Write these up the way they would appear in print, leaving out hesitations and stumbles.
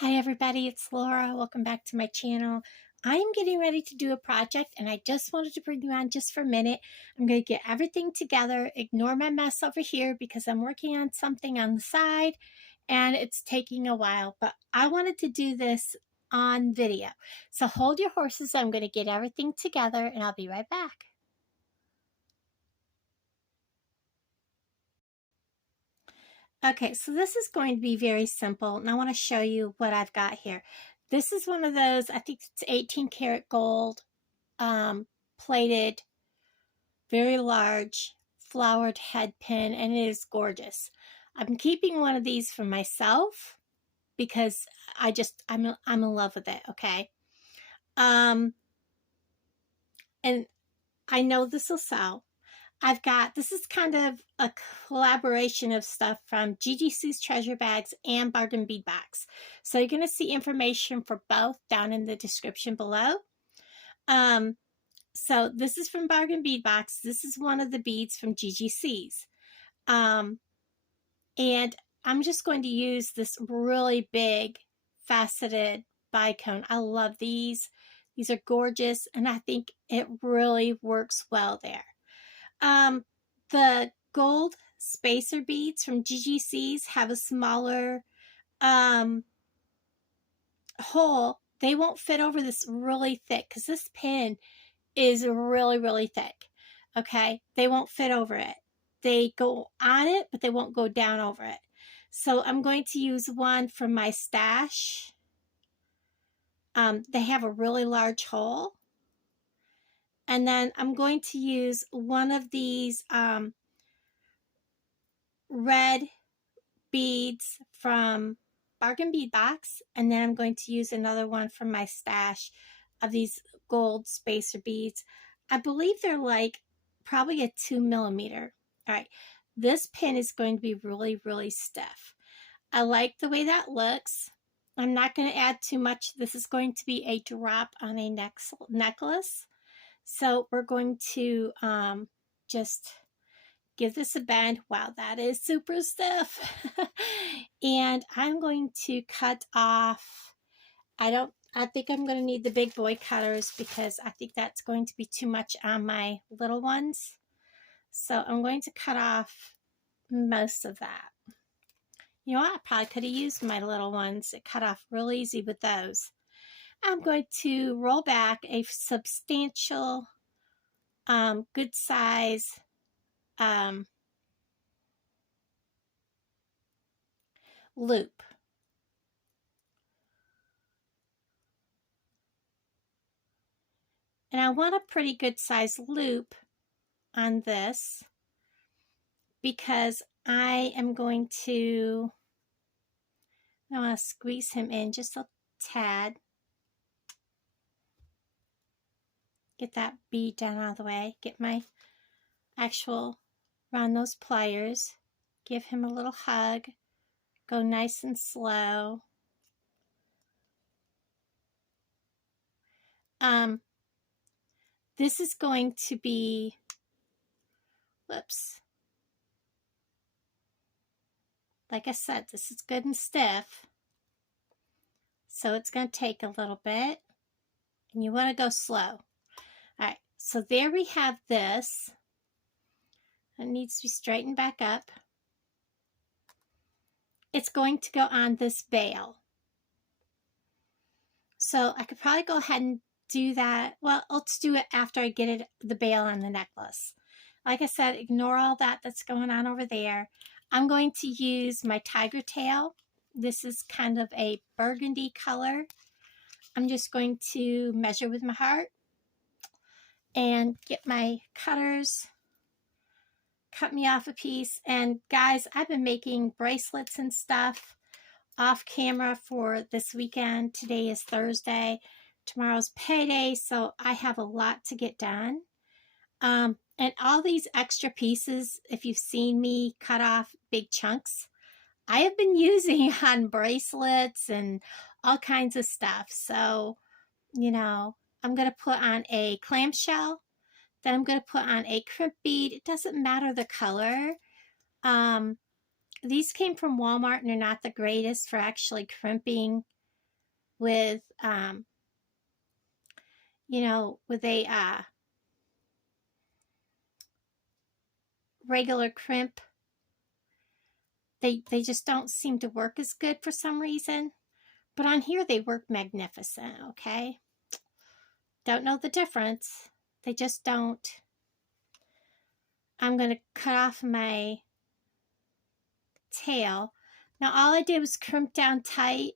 Hi everybody, it's Laura. Welcome back to my channel. I am getting ready to do a project and I just wanted to bring you on just for a minute. I'm going to get everything together, ignore my mess over here because I'm working on something on the side and it's taking a while, but I wanted to do this on video. So hold your horses. I'm going to get everything together and I'll be right back. Okay, so this is going to be very simple, and I want to show you what I've got here. This is one of those, I think it's 18 karat gold, plated, very large, flowered head pin, and it is gorgeous. I'm keeping one of these for myself because I'm in love with it, okay? And I know this will sell. This is kind of a collaboration of stuff from GGCS Treasure bags and Bargain Bead Box. So you're going to see information for both down in the description below. So this is from Bargain Bead Box. This is one of the beads from GGCs. And I'm just going to use this really big faceted bicone. I love these. These are gorgeous, and I think it really works well there. The gold spacer beads from GGCs have a smaller hole. They won't fit over this really thick because this pin is really, really thick. Okay, they won't fit over it. They go on it, but they won't go down over it. So I'm going to use one from my stash. They have a really large hole. And then I'm going to use one of these red beads from Bargain Bead Box, and then I'm going to use another one from my stash of these gold spacer beads. I believe they're like probably a 2 millimeter. All right, this pin is going to be really, really stiff. I like the way that looks. I'm not going to add too much. This is going to be a drop on a necklace. So we're going to just give this a bend. Wow, that is super stiff. And I'm going to cut off. I think I'm going to need the big boy cutters because I think that's going to be too much on my little ones. So I'm going to cut off most of that. You know what? I probably could have used my little ones. It cut off real easy with those. I'm going to roll back a substantial, good size loop. And I want a pretty good size loop on this because I want to squeeze him in just a tad. Get that bead down out of the way. Get my run those pliers. Give him a little hug. Go nice and slow. This is going to be, whoops. Like I said, this is good and stiff. So it's going to take a little bit. And you want to go slow. All right, so there we have this. It needs to be straightened back up. It's going to go on this bail. So I could probably go ahead and do that. Well, let's do it after I get the bail on the necklace. Like I said, ignore all that's going on over there. I'm going to use my tiger tail. This is kind of a burgundy color. I'm just going to measure with my heart and get my cutters. Cut me off a piece. And guys, I've been making bracelets and stuff off camera for this weekend. Today is Thursday. Tomorrow's payday, so I have a lot to get done. And all these extra pieces, if you've seen me cut off big chunks, I have been using on bracelets and all kinds of stuff. So, you know, I'm going to put on a clamshell. Then I'm going to put on a crimp bead. It doesn't matter the color. These came from Walmart and they're not the greatest for actually crimping with, you know, with a regular crimp. They just don't seem to work as good for some reason. But on here, they work magnificent, okay? Don't know the difference. They just don't. I'm going to cut off my tail. Now, all I did was crimp down tight,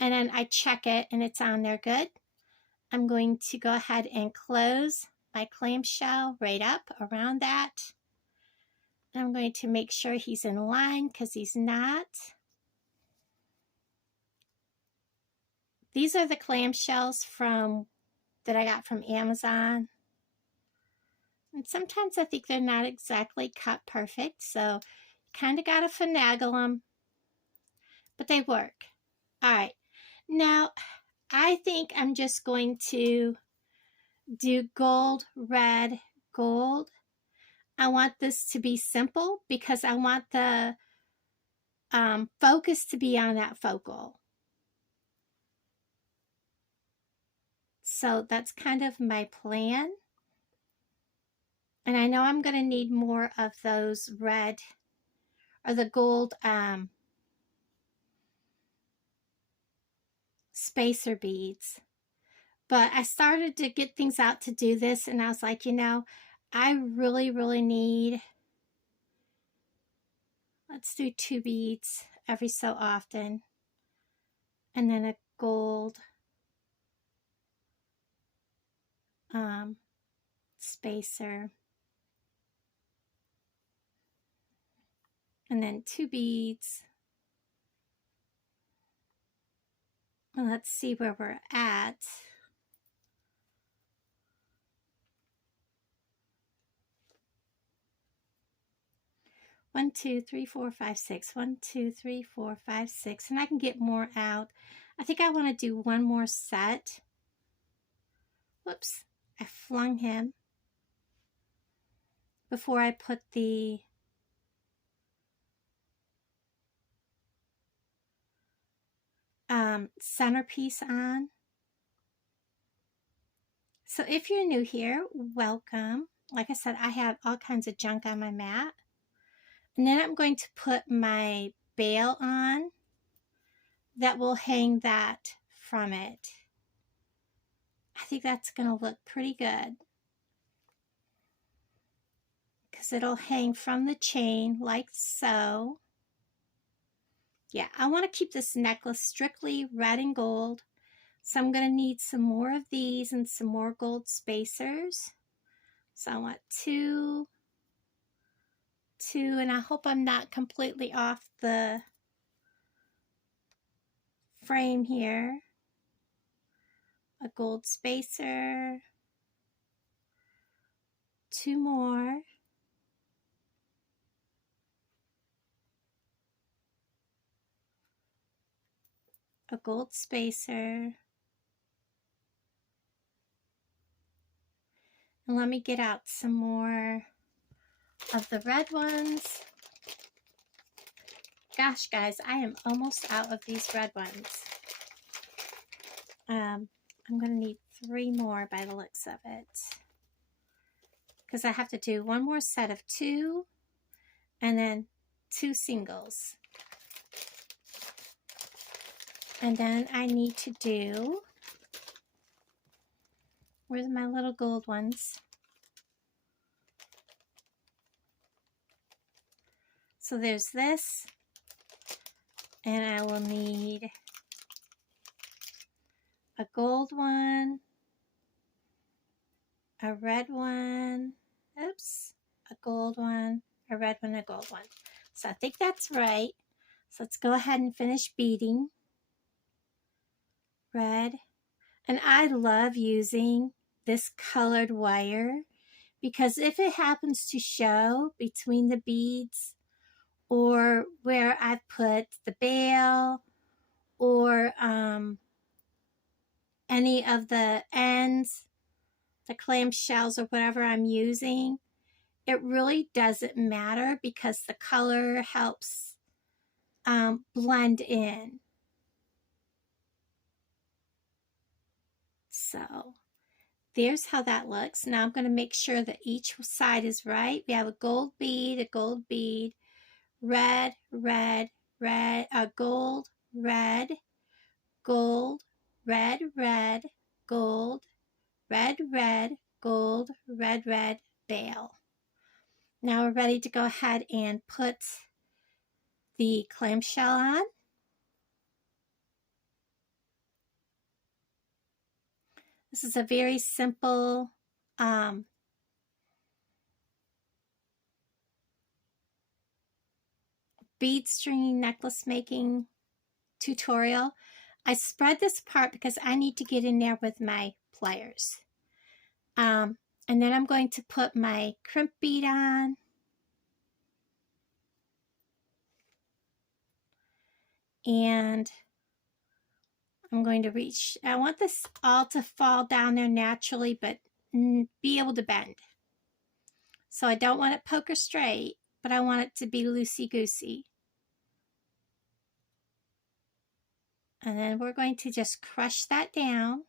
and then I check it, and it's on there good. I'm going to go ahead and close my clamshell right up around that. And I'm going to make sure he's in line because he's not. These are the clamshells that I got from Amazon. And sometimes I think they're not exactly cut perfect, so kind of got to finagle them, but they work. All right, now I think I'm just going to do gold, red, gold. I want this to be simple because I want the focus to be on that focal. So that's kind of my plan. And I know I'm going to need more of those red or the gold spacer beads. But I started to get things out to do this, and I was like, you know, I really, really need, let's do 2 beads every so often. And then a gold spacer. And then 2 beads. And let's see where we're at. One, two, three, four, five, six. 1, 2, 3, 4, 5, 6. And I can get more out. I think I want to do one more set. Whoops, I flung him before I put the centerpiece on. So if you're new here, welcome. Like I said, I have all kinds of junk on my mat. And then I'm going to put my bail on that will hang that from it. I think that's going to look pretty good because it'll hang from the chain like so. Yeah, I want to keep this necklace strictly red and gold. So I'm going to need some more of these and some more gold spacers. So I want two, and I hope I'm not completely off the frame here. A gold spacer, 2 more. A gold spacer. And let me get out some more of the red ones. Gosh, guys, I am almost out of these red ones. I'm going to need 3 more by the looks of it. Because I have to do one more set of 2 and then 2 singles. And then I need to do, where's my little gold ones? So there's this, and I will need a gold one, a red one, oops, a gold one, a red one, a gold one. So I think that's right. So let's go ahead and finish beading. Red. And I love using this colored wire because if it happens to show between the beads or where I've put the bail or any of the ends, the clamshells or whatever I'm using, it really doesn't matter because the color helps blend in. So there's how that looks. Now I'm going to make sure that each side is right. We have a gold bead, red, red, red, gold, red, gold, red, red, gold, red, red, gold, red, red, bail. Now we're ready to go ahead and put the clamshell on. This is a very simple bead string necklace making tutorial. I spread this apart because I need to get in there with my pliers. And then I'm going to put my crimp bead on. And I'm going to reach, I want this all to fall down there naturally, but be able to bend. So I don't want it poker straight, but I want it to be loosey-goosey. And then we're going to just crush that down.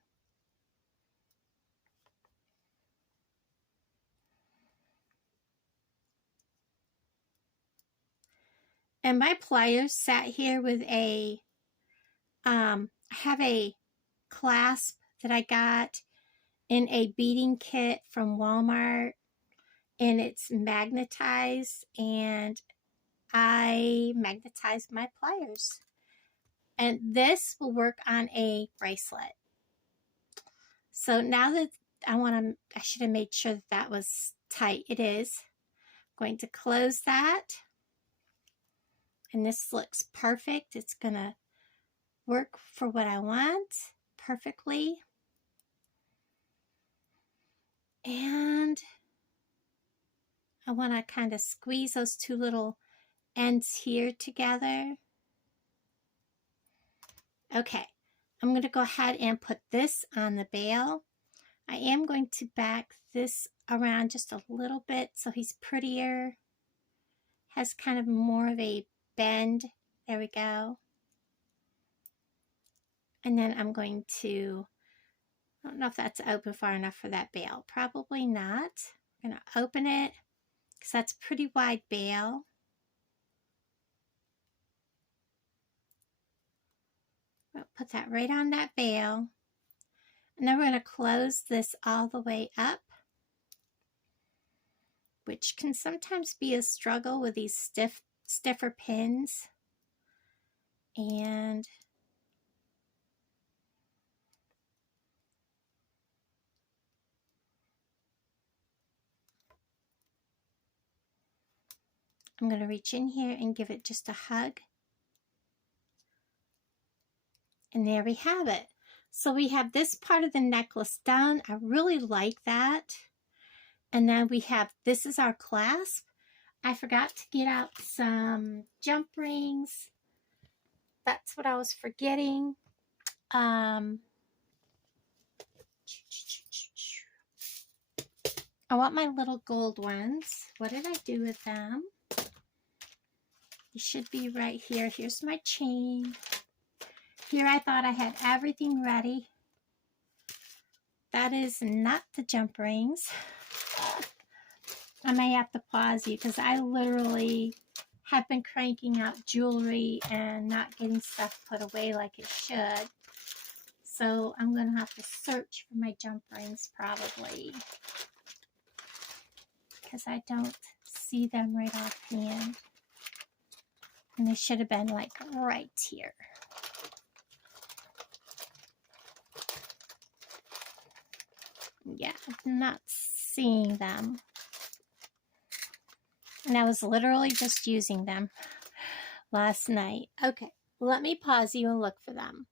And my pliers sat here with a, I have a clasp that I got in a beading kit from Walmart, and it's magnetized, and I magnetized my pliers. And this will work on a bracelet. So now that I should have made sure that that was tight. It is. I'm going to close that. And this looks perfect. It's going to work for what I want perfectly. And I want to kind of squeeze those two little ends here together. Okay, I'm going to go ahead and put this on the bail. I am going to back this around just a little bit so he's prettier. Has kind of more of a bend. There we go. And then I'm going to, I don't know if that's open far enough for that bail. Probably not. I'm going to open it because that's pretty wide bail. We'll put that right on that bail. And then we're going to close this all the way up, which can sometimes be a struggle with these stiffer pins. And I'm going to reach in here and give it just a hug. And there we have it. So we have this part of the necklace done. I really like that. And then we have, this is our clasp. I forgot to get out some jump rings. That's what I was forgetting. I want my little gold ones. What did I do with them? You should be right here. Here's my chain. Here I thought I had everything ready. That is not the jump rings. I may have to pause you because I literally have been cranking out jewelry and not getting stuff put away like it should. So I'm going to have to search for my jump rings probably because I don't see them right offhand. And they should have been like right here. Yeah, I'm not seeing them. And I was literally just using them last night. Okay, let me pause you and look for them.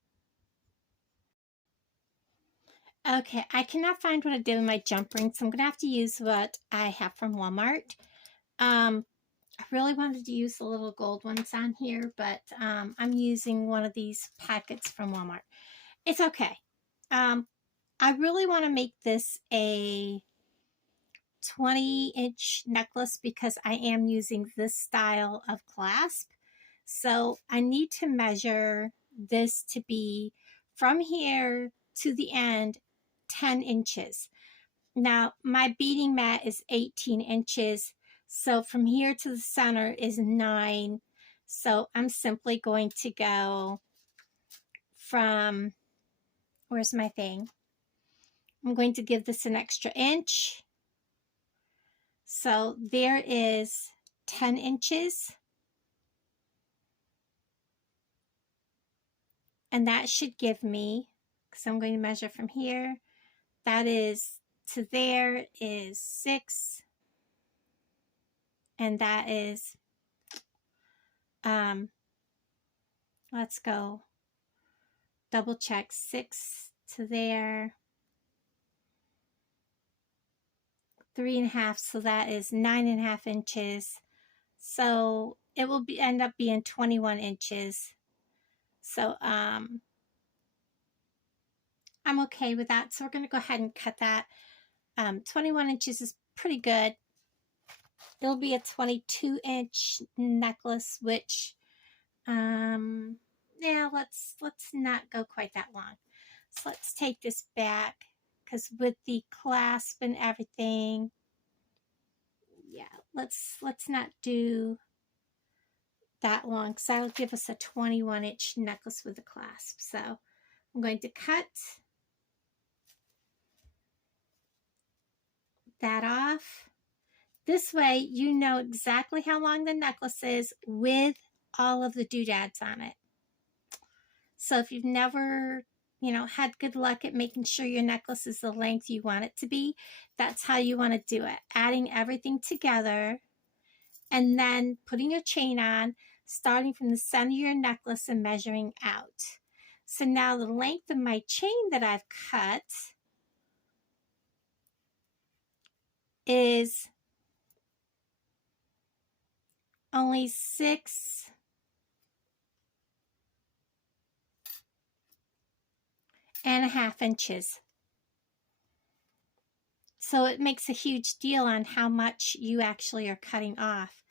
Okay, I cannot find what I did with my jump rings, so I'm going to have to use what I have from Walmart. I really wanted to use the little gold ones on here, but I'm using one of these packets from Walmart. It's okay. I really want to make this a 20-inch necklace because I am using this style of clasp. So I need to measure this to be from here to the end 10 inches. Now, my beading mat is 18 inches, so from here to the center is 9. So I'm simply going to go from, where's my thing? I'm going to give this an extra inch. So there is 10 inches. And that should give me, because I'm going to measure from here, that is to there is 6. And that is, let's go double check, 6 to there, 3.5, so that is 9.5 inches. So it will end up being 21 inches. So I'm okay with that. So we're going to go ahead and cut that. 21 inches is pretty good. It'll be a 22-inch necklace, which yeah, let's not go quite that long. So let's take this back, because with the clasp and everything, yeah, let's not do that long, because that'll give us a 21-inch necklace with the clasp. So I'm going to cut that off. This way you know exactly how long the necklace is with all of the doodads on it. So if you've never, had good luck at making sure your necklace is the length you want it to be, that's how you want to do it. Adding everything together and then putting your chain on, starting from the center of your necklace and measuring out. So now the length of my chain that I've cut is only 6.5 inches. So it makes a huge deal on how much you actually are cutting off.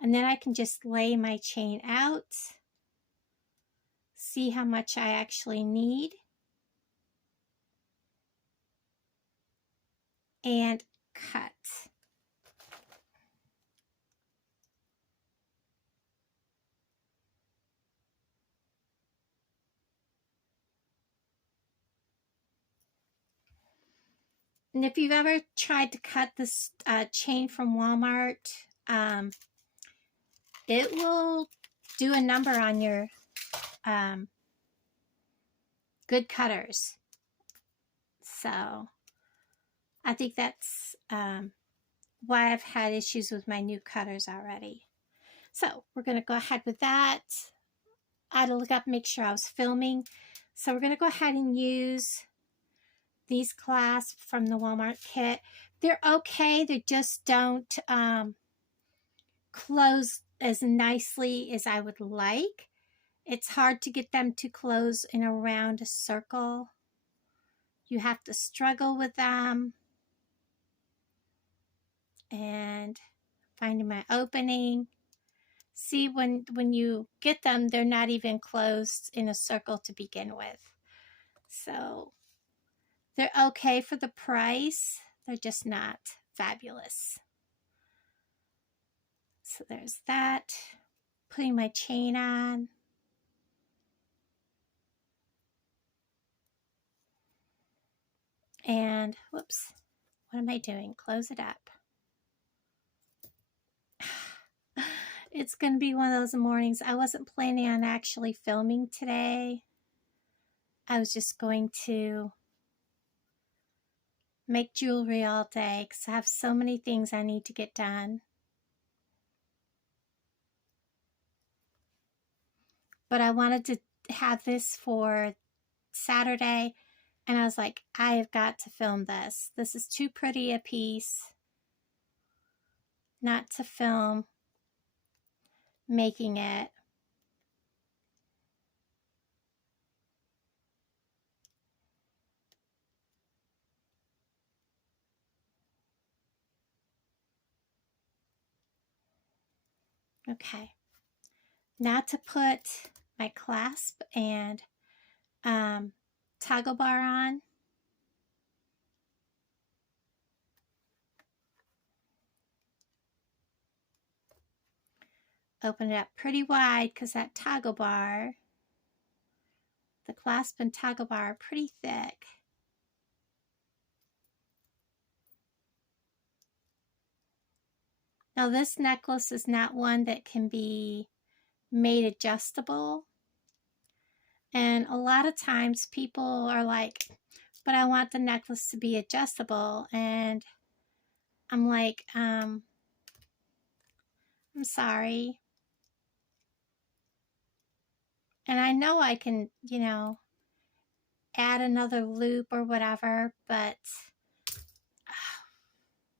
And then I can just lay my chain out, see how much I actually need, and cut. And if you've ever tried to cut this chain from Walmart, it will do a number on your good cutters. So I think that's why I've had issues with my new cutters already. So we're going to go ahead with that. I had to look up, make sure I was filming. So we're going to go ahead and use these clasps from the Walmart kit. They're okay. They just don't close as nicely as I would like. It's hard to get them to close in a round circle. You have to struggle with them. And finding my opening. See, when you get them, they're not even closed in a circle to begin with. So they're okay for the price. They're just not fabulous. So there's that. Putting my chain on. And, whoops, what am I doing? Close it up. It's going to be one of those mornings. I wasn't planning on actually filming today. I was just going to make jewelry all day because I have so many things I need to get done. But I wanted to have this for Saturday, and I was like, I have got to film this. This is too pretty a piece not to film making it. Okay, now to put my clasp and toggle bar on. open it up pretty wide because that toggle bar, the clasp and toggle bar are pretty thick. Now this necklace is not one that can be made adjustable. And a lot of times people are like, but I want the necklace to be adjustable. And I'm like, I'm sorry. And I know I can, you know, add another loop or whatever, but,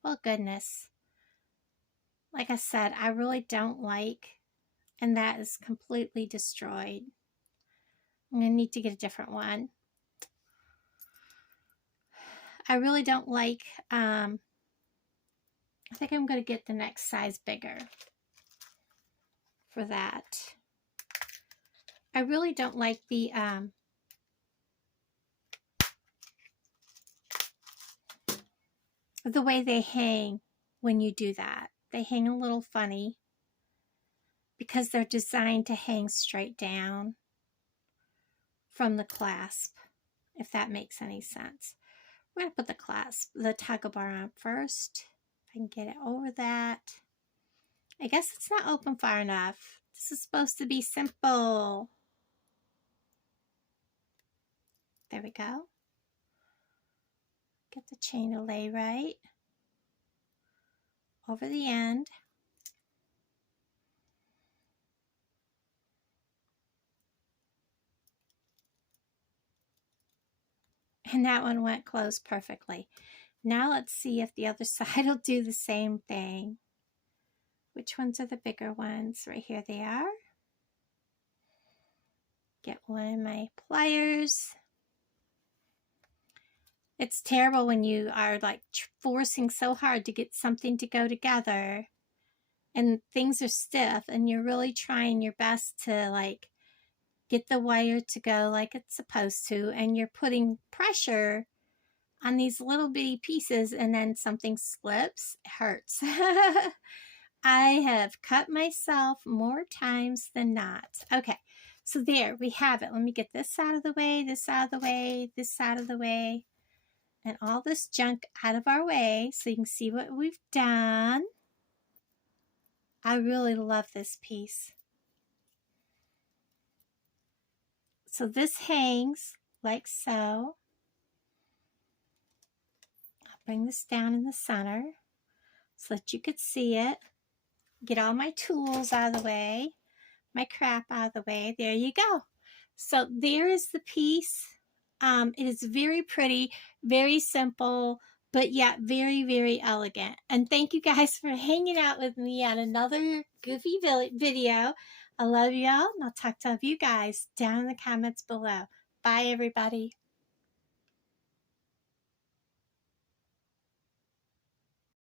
well, goodness. Like I said, I really don't like, and that is completely destroyed. I'm going to need to get a different one. I really don't like, I think I'm going to get the next size bigger for that. I really don't like the way they hang when you do that. They hang a little funny because they're designed to hang straight down from the clasp, if that makes any sense. We're going to put the clasp, the toggle bar on first. If I can get it over that. I guess it's not open far enough. This is supposed to be simple. There we go. Get the chain to lay right over the end. And that one went closed perfectly. Now let's see if the other side will do the same thing. Which ones are the bigger ones? Right here they are. Get one of my pliers. It's terrible when you are like forcing so hard to get something to go together and things are stiff and you're really trying your best to like get the wire to go like it's supposed to, and you're putting pressure on these little bitty pieces and then something slips. It hurts. I have cut myself more times than not. Okay, so there we have it. Let me get this out of the way, this out of the way, this out of the way, and all this junk out of our way so you can see what we've done. I really love this piece. So this hangs like so. I'll bring this down in the center so that you could see it. Get all my tools out of the way, my crap out of the way. There you go. So there is the piece. It is very pretty, very simple, but yet very, very elegant. And thank you guys for hanging out with me on another goofy video. I love y'all, and I'll talk to you guys down in the comments below. Bye, everybody.